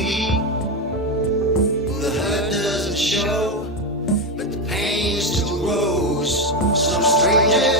complete. The hurt doesn't show, but the pain still grows. Some strangers